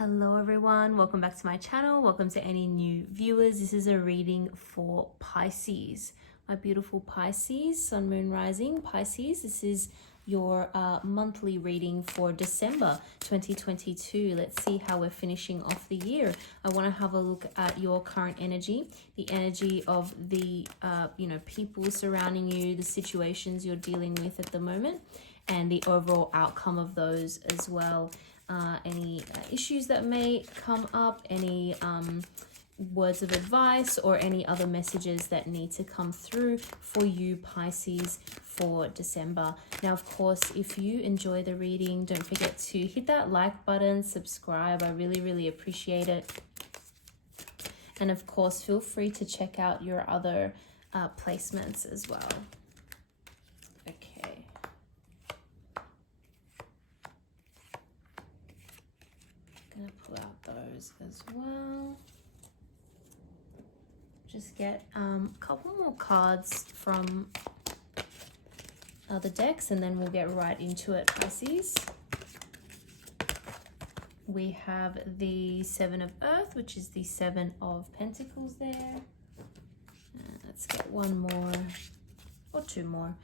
Hello everyone, welcome back to my channel. Welcome to any new viewers. This is a reading for Pisces. My beautiful Pisces, Sun, Moon, Rising Pisces. This is your monthly reading for December 2022. Let's see how we're finishing off the year. I want to have a look at your current energy, the energy of the people surrounding you, the situations you're dealing with at the moment, and the overall outcome of those as well. Any issues that may come up, any words of advice, or any other messages that need to come through for you Pisces for December. Now, of course, if you enjoy the reading, don't forget to hit that like button, subscribe. I really appreciate it. And of course, feel free to check out your other placements as well. Okay. Gonna pull out those as well. Just get a couple more cards from other decks and then we'll get right into it, Pisces. We have the Seven of Earth, which is the Seven of Pentacles there. Let's get one more or two more.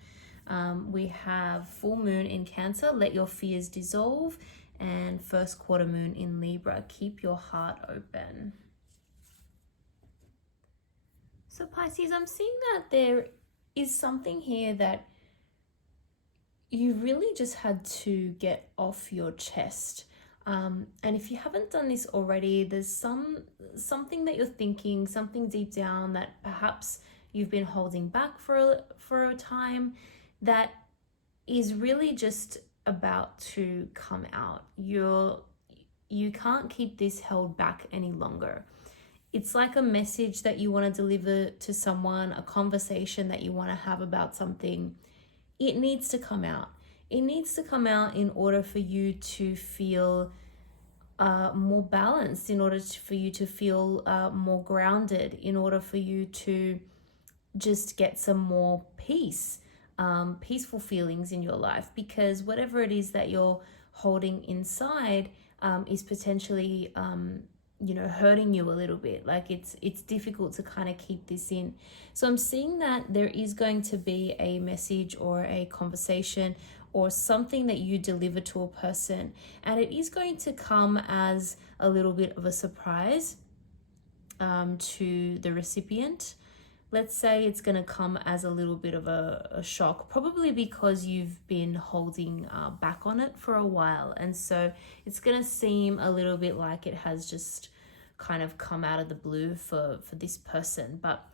We have Full Moon in Cancer, let your fears dissolve. And first quarter moon in Libra, keep your heart open. So Pisces, I'm seeing that there is something here that you really just had to get off your chest. And if you haven't done this already, there's something that you're thinking, something deep down that perhaps you've been holding back for a time that is really just about to come out. You can't keep this held back any longer. It's like a message that you want to deliver to someone, a conversation that you want to have about something. It needs to come out. It needs to come out in order for you to feel more balanced, in order for you to feel more grounded, in order for you to just get some more peace. Peaceful feelings in your life, because whatever it is that you're holding inside is potentially hurting you a little bit. Like it's difficult to kind of keep this in. So I'm seeing that there is going to be a message or a conversation or something that you deliver to a person, and it is going to come as a little bit of a surprise to the recipient. Let's say it's going to come as a little bit of a shock, probably because you've been holding back on it for a while. And so it's going to seem a little bit like it has just kind of come out of the blue for this person. But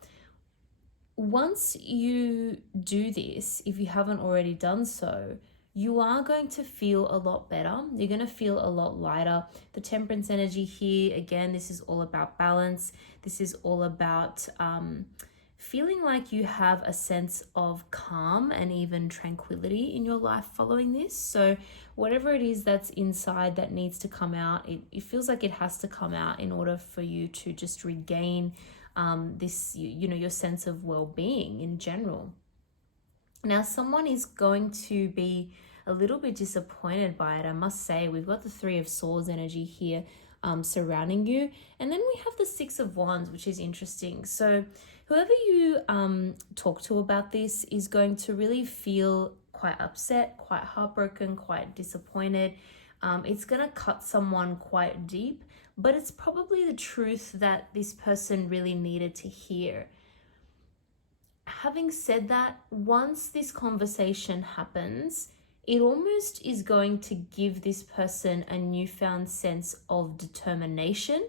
once you do this, if you haven't already done so, you are going to feel a lot better. You're going to feel a lot lighter. The Temperance energy here, again, this is all about balance. This is all about feeling like you have a sense of calm and even tranquility in your life following this. So whatever it is that's inside that needs to come out, it feels like it has to come out in order for you to just regain this, your sense of well-being in general. Now, someone is going to be a little bit disappointed by it, I must say. We've got the Three of Swords energy here surrounding you. And then we have the Six of Wands, which is interesting. So whoever you talk to about this is going to really feel quite upset, quite heartbroken, quite disappointed. It's going to cut someone quite deep, but it's probably the truth that this person really needed to hear. Having said that, once this conversation happens, it almost is going to give this person a newfound sense of determination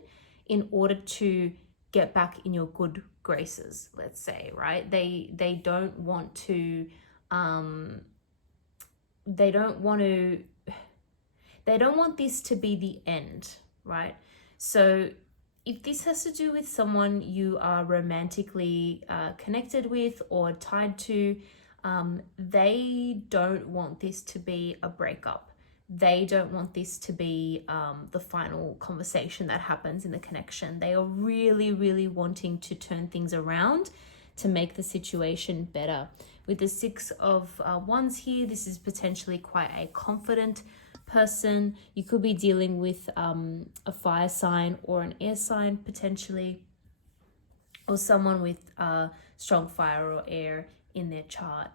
in order to get back in your good graces, let's say, right? They don't want to they don't want this to be the end, right? So if this has to do with someone you are romantically connected with or tied to, they don't want this to be a breakup. They don't want this to be the final conversation that happens in the connection. They are really wanting to turn things around to make the situation better. With the Six of Wands here, this is potentially quite a confident person. You could be dealing with a fire sign or an air sign potentially, or someone with strong fire or air in their chart.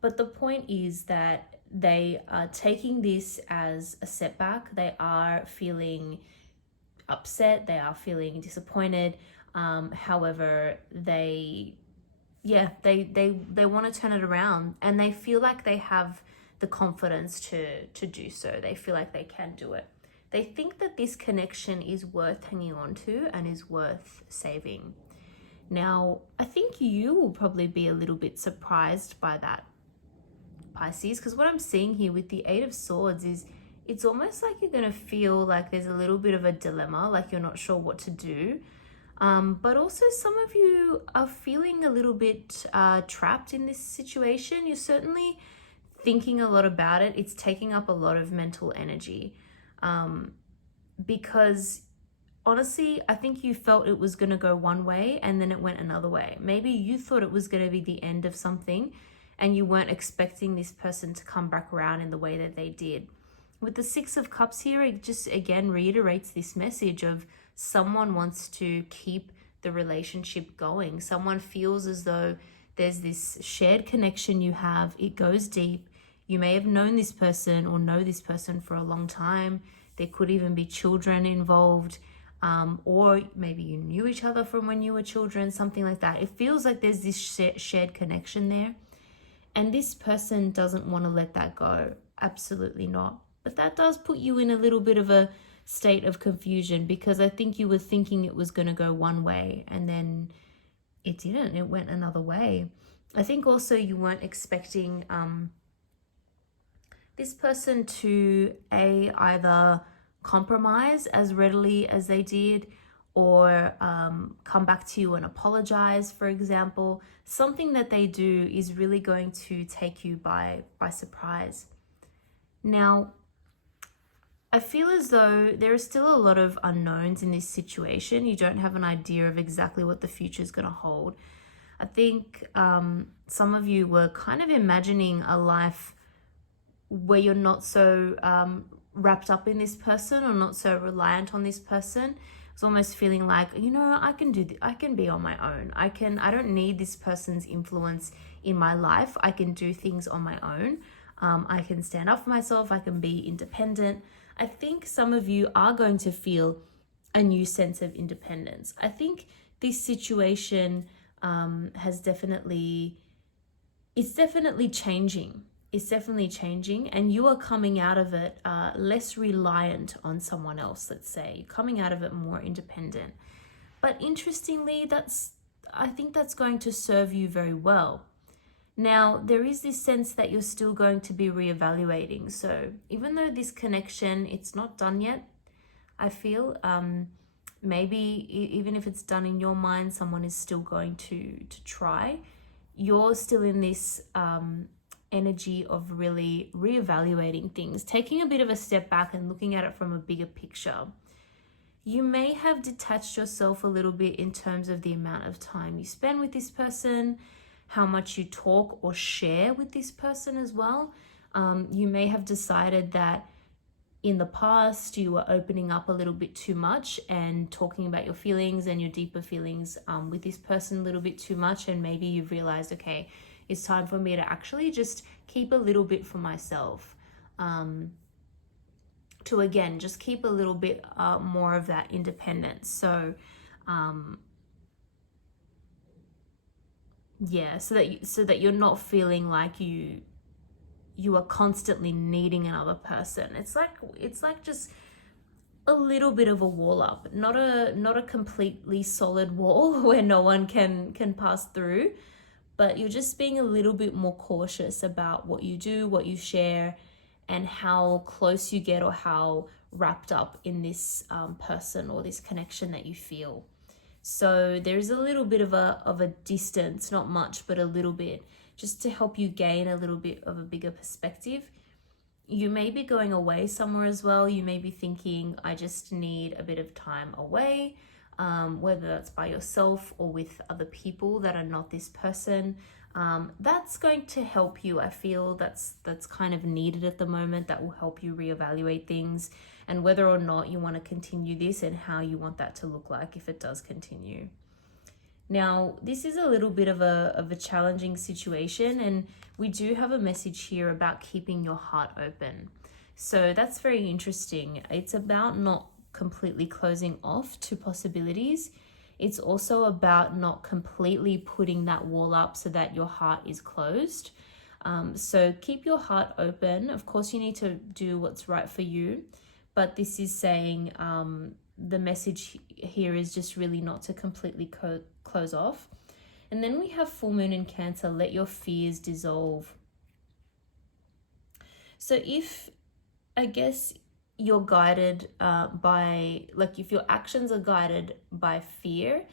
But the point is that they are taking this as a setback. They are feeling upset. They are feeling disappointed. However, they want to turn it around, and they feel like they have the confidence to do so. They feel like they can do it. They think that this connection is worth hanging on to and is worth saving. Now, I think you will probably be a little bit surprised by that, Pisces, because what I'm seeing here with the Eight of Swords is it's almost like you're going to feel like there's a little bit of a dilemma, like you're not sure what to do. But also some of you are feeling a little bit trapped in this situation. You're certainly thinking a lot about it. It's taking up a lot of mental energy because honestly, I think you felt it was going to go one way and then it went another way. Maybe you thought it was going to be the end of something and you weren't expecting this person to come back around in the way that they did. With the Six of Cups here, it just again reiterates this message of someone wants to keep the relationship going. Someone feels as though there's this shared connection you have. It goes deep. You may have known this person or know this person for a long time. There could even be children involved, or maybe you knew each other from when you were children, something like that. It feels like there's this shared connection there. And this person doesn't want to let that go. Absolutely not. But that does put you in a little bit of a state of confusion, because I think you were thinking it was going to go one way and then it didn't. It went another way. I think also you weren't expecting this person to either compromise as readily as they did, or come back to you and apologize, for example. Something that they do is really going to take you by surprise. Now, I feel as though there are still a lot of unknowns in this situation. You don't have an idea of exactly what the future is going to hold. I think some of you were kind of imagining a life where you're not so wrapped up in this person or not so reliant on this person. It's almost feeling like, I can do I can be on my own. I don't need this person's influence in my life. I can do things on my own. I can stand up for myself. I can be independent. I think some of you are going to feel a new sense of independence. I think this situation it's definitely changing. It's definitely changing, and you are coming out of it less reliant on someone else, let's say. You're coming out of it more independent. But interestingly, I think that's going to serve you very well. Now, there is this sense that you're still going to be reevaluating. So even though this connection, it's not done yet, I feel maybe even if it's done in your mind, someone is still going to try. You're still in this energy of really reevaluating things, taking a bit of a step back and looking at it from a bigger picture. You may have detached yourself a little bit in terms of the amount of time you spend with this person, how much you talk or share with this person as well. You may have decided that in the past you were opening up a little bit too much and talking about your feelings and your deeper feelings with this person a little bit too much, and maybe you've realized, okay, it's time for me to actually just keep a little bit for myself, to again just keep a little bit more of that independence. So so that you're not feeling like you are constantly needing another person. It's like just a little bit of a wall up, not a completely solid wall where no one can pass through, but you're just being a little bit more cautious about what you do, what you share, and how close you get or how wrapped up in this person or this connection that you feel. So there's a little bit of a distance, not much, but a little bit, just to help you gain a little bit of a bigger perspective. You may be going away somewhere as well. You may be thinking, I just need a bit of time away, whether that's by yourself or with other people that are not this person. That's going to help you. I feel that's kind of needed at the moment. That will help you reevaluate things and whether or not you want to continue this and how you want that to look like if it does continue. Now, this is a little bit of a challenging situation, and we do have a message here about keeping your heart open. So that's very interesting. It's about not completely closing off to possibilities. It's also about not completely putting that wall up so that your heart is closed. So keep your heart open. Of course, you need to do what's right for you, but this is saying the message here is just really not to completely close off. And then we have full moon in Cancer. Let your fears dissolve. So if, I guess, you're guided by, like, if your actions are guided by fear,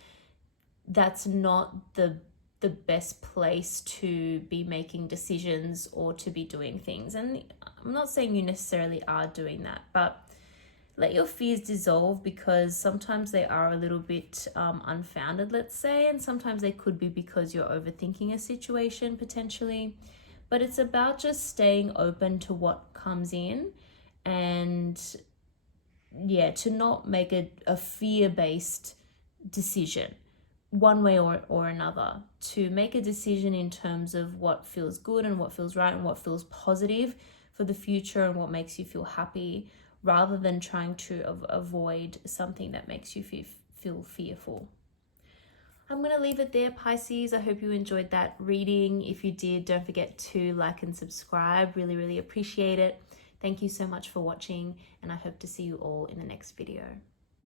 that's not the best place to be making decisions or to be doing things. And I'm not saying you necessarily are doing that, but let your fears dissolve, because sometimes they are a little bit unfounded, let's say, and sometimes they could be because you're overthinking a situation potentially. But it's about just staying open to what comes in, and to not make a fear-based decision one way or another, to make a decision in terms of what feels good and what feels right and what feels positive for the future and what makes you feel happy, rather than trying to avoid something that makes you feel fearful. I'm going to leave it there, Pisces. I hope you enjoyed that reading. If you did, don't forget to like and subscribe. Really, really appreciate it. Thank you so much for watching, and I hope to see you all in the next video.